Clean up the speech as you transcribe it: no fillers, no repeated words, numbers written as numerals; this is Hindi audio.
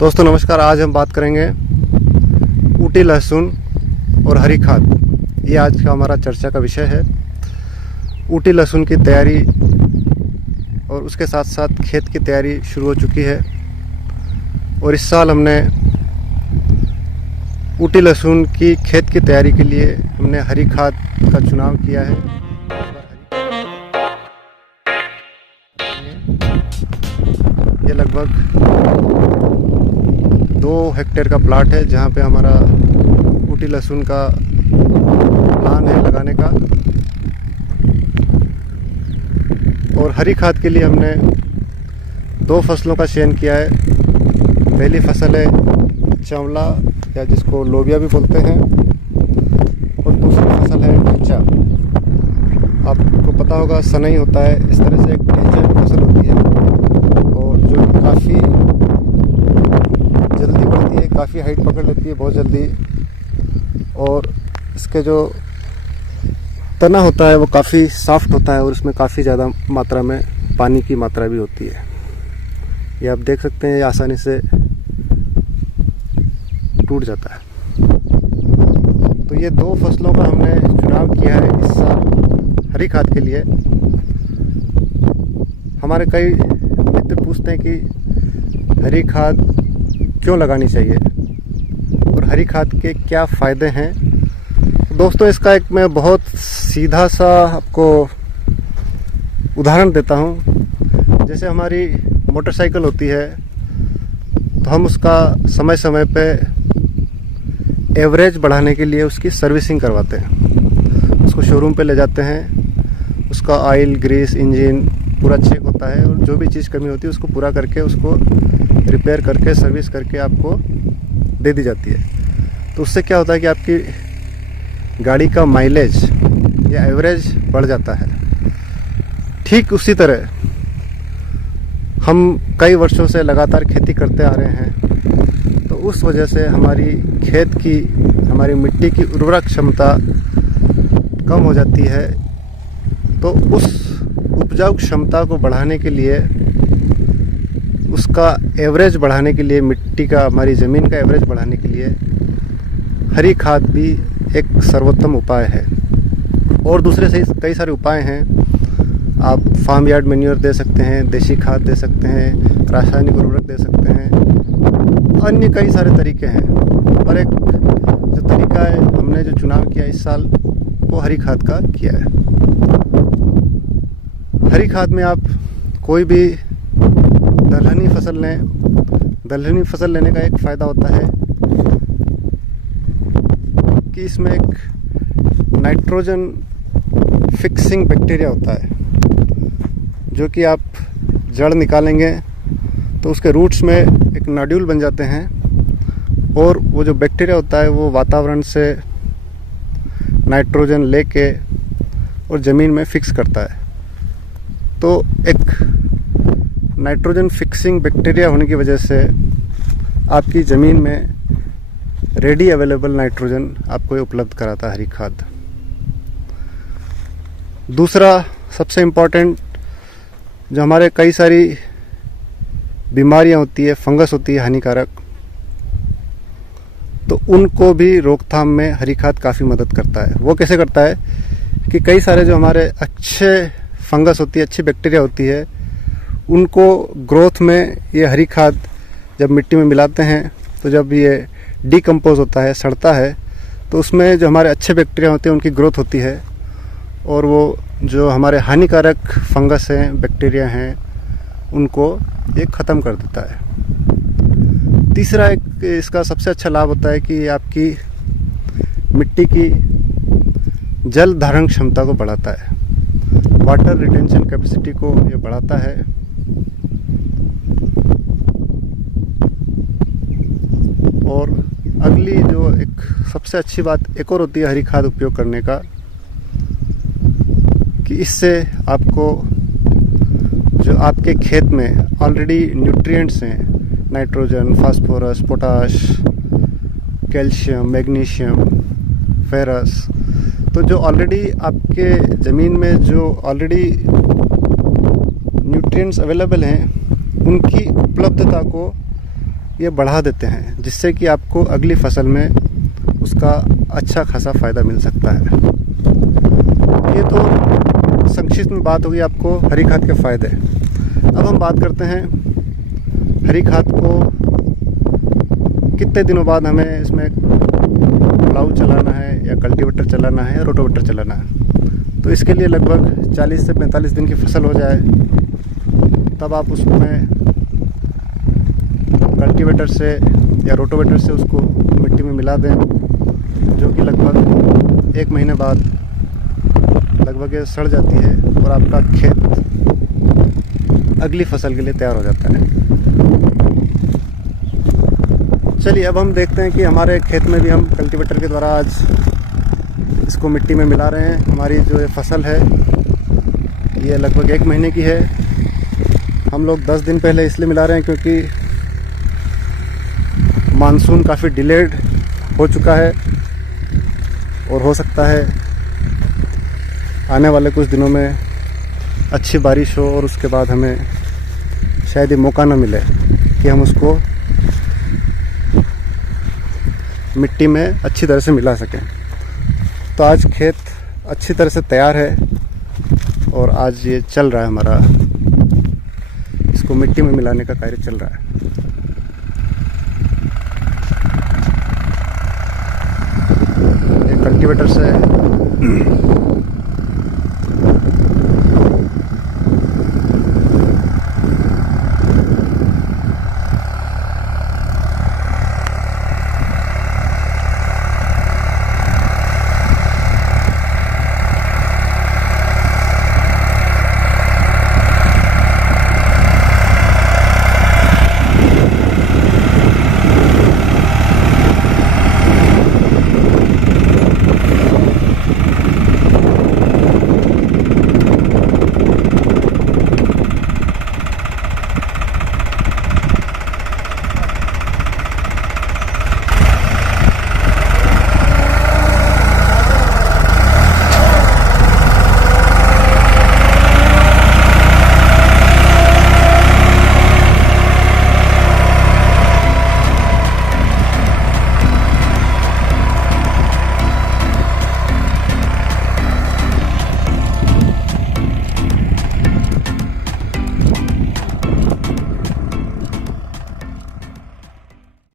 दोस्तों नमस्कार। आज हम बात करेंगे ऊटी लहसुन और हरी खाद। ये आज का हमारा चर्चा का विषय है। ऊटी लहसुन की तैयारी और उसके साथ साथ खेत की तैयारी शुरू हो चुकी है और इस साल हमने ऊटी लहसुन की खेत की तैयारी के लिए हमने हरी खाद का चुनाव किया है। ये लगभग 2 हेक्टेयर का प्लाट है जहाँ पे हमारा ऊटी लहसुन का प्लान है लगाने का। और हरी खाद के लिए हमने 2 फसलों का चयन किया है। पहली फसल है चंवला या जिसको लोबिया भी बोलते हैं और दूसरी फसल है ढेंचा। आपको पता होगा सनई होता है, इस तरह से एक ढेंचा की फसल होती है और जो काफ़ी जल्दी बढ़ती है, काफ़ी हाइट पकड़ लेती है बहुत जल्दी। और इसके जो तना होता है वो काफ़ी सॉफ्ट होता है और इसमें काफ़ी ज़्यादा मात्रा में पानी की मात्रा भी होती है। ये आप देख सकते हैं, ये आसानी से टूट जाता है। तो ये 2 फसलों का हमने चुनाव किया है इस साल हरी खाद के लिए। हमारे कई मित्र पूछते हैं कि हरी खाद क्यों लगानी चाहिए और हरी खाद के क्या फ़ायदे हैं। दोस्तों इसका एक मैं बहुत सीधा सा आपको उदाहरण देता हूँ। जैसे हमारी मोटरसाइकिल होती है तो हम उसका समय समय पे एवरेज बढ़ाने के लिए उसकी सर्विसिंग करवाते हैं। उसको शोरूम पे ले जाते हैं, उसका ऑयल, ग्रीस, इंजन पूरा चेक होता है और जो भी चीज़ कमी होती है उसको पूरा करके, उसको रिपेयर करके, सर्विस करके आपको दे दी जाती है। तो उससे क्या होता है कि आपकी गाड़ी का माइलेज या एवरेज बढ़ जाता है। ठीक उसी तरह हम कई वर्षों से लगातार खेती करते आ रहे हैं, तो उस वजह से हमारी खेत की, हमारी मिट्टी की उर्वरक क्षमता कम हो जाती है। तो उस उपजाऊ क्षमता को बढ़ाने के लिए, उसका एवरेज बढ़ाने के लिए, मिट्टी का, हमारी ज़मीन का एवरेज बढ़ाने के लिए हरी खाद भी एक सर्वोत्तम उपाय है। और दूसरे से कई सारे उपाय हैं। आप फार्म यार्ड मैन्योर दे सकते हैं, देसी खाद दे सकते हैं, रासायनिक उर्वरक दे सकते हैं, अन्य कई सारे तरीके हैं। पर एक जो तरीका है हमने जो चुनाव किया इस साल वो हरी खाद का किया है। हरी खाद में आप कोई भी दलहनी फसल लें। दलहनी फसल लेने का एक फ़ायदा होता है कि इसमें एक नाइट्रोजन फिक्सिंग बैक्टीरिया होता है, जो कि आप जड़ निकालेंगे तो उसके रूट्स में एक नोड्यूल बन जाते हैं और वो जो बैक्टीरिया होता है वो वातावरण से नाइट्रोजन लेके और ज़मीन में फिक्स करता है। तो एक नाइट्रोजन फिक्सिंग बैक्टीरिया होने की वजह से आपकी ज़मीन में रेडी अवेलेबल नाइट्रोजन आपको उपलब्ध कराता है हरी खाद। दूसरा सबसे इम्पॉर्टेंट, जो हमारे कई सारी बीमारियां होती है, फंगस होती है हानिकारक, तो उनको भी रोकथाम में हरी खाद काफ़ी मदद करता है। वो कैसे करता है कि कई सारे जो हमारे अच्छे फंगस होती है, अच्छी बैक्टीरिया होती है, उनको ग्रोथ में ये हरी खाद जब मिट्टी में मिलाते हैं तो जब ये डिकम्पोज होता है, सड़ता है, तो उसमें जो हमारे अच्छे बैक्टीरिया होते हैं उनकी ग्रोथ होती है और वो जो हमारे हानिकारक फंगस हैं, बैक्टीरिया हैं, उनको ये ख़त्म कर देता है। तीसरा एक इसका सबसे अच्छा लाभ होता है कि आपकी मिट्टी की जल धारण क्षमता को बढ़ाता है। वाटर रिटेंशन कैपेसिटी को ये बढ़ाता है। और अगली जो एक सबसे अच्छी बात एक और होती है हरी खाद उपयोग करने का, कि इससे आपको जो आपके खेत में ऑलरेडी न्यूट्रिएंट्स हैं, nitrogen, phosphorus, potash, calcium, magnesium, ferrous, तो जो ऑलरेडी आपके ज़मीन में जो ऑलरेडी न्यूट्रिएंट्स अवेलेबल हैं उनकी उपलब्धता को ये बढ़ा देते हैं, जिससे कि आपको अगली फसल में उसका अच्छा खासा फ़ायदा मिल सकता है। ये तो संक्षिप्त में बात होगी आपको हरी खाद के फ़ायदे। अब हम बात करते हैं हरी खाद को कितने दिनों बाद हमें इसमें प्लाऊ चलाना है या कल्टीवेटर चलाना है या रोटोवेटर चलाना है। तो इसके लिए लगभग 40 से 45 दिन की फसल हो जाए तब आप उसमें कल्टीवेटर से या रोटोवेटर से उसको मिट्टी में मिला दें, जो कि लगभग 1 महीने बाद लगभग ये सड़ जाती है और आपका खेत अगली फसल के लिए तैयार हो जाता है। चलिए अब हम देखते हैं कि हमारे खेत में भी हम कल्टीवेटर के द्वारा आज इसको मिट्टी में मिला रहे हैं। हमारी जो ये फसल है ये लगभग 1 महीने की है। हम लोग 10 दिन पहले इसलिए मिला रहे हैं क्योंकि मानसून काफ़ी डिलेड हो चुका है और हो सकता है आने वाले कुछ दिनों में अच्छी बारिश हो और उसके बाद हमें शायद ये मौका ना मिले कि हम उसको मिट्टी में अच्छी तरह से मिला सकें। तो आज खेत अच्छी तरह से तैयार है और आज ये चल रहा है, हमारा इसको मिट्टी में मिलाने का कार्य चल रहा है। ये कल्टीवेटर से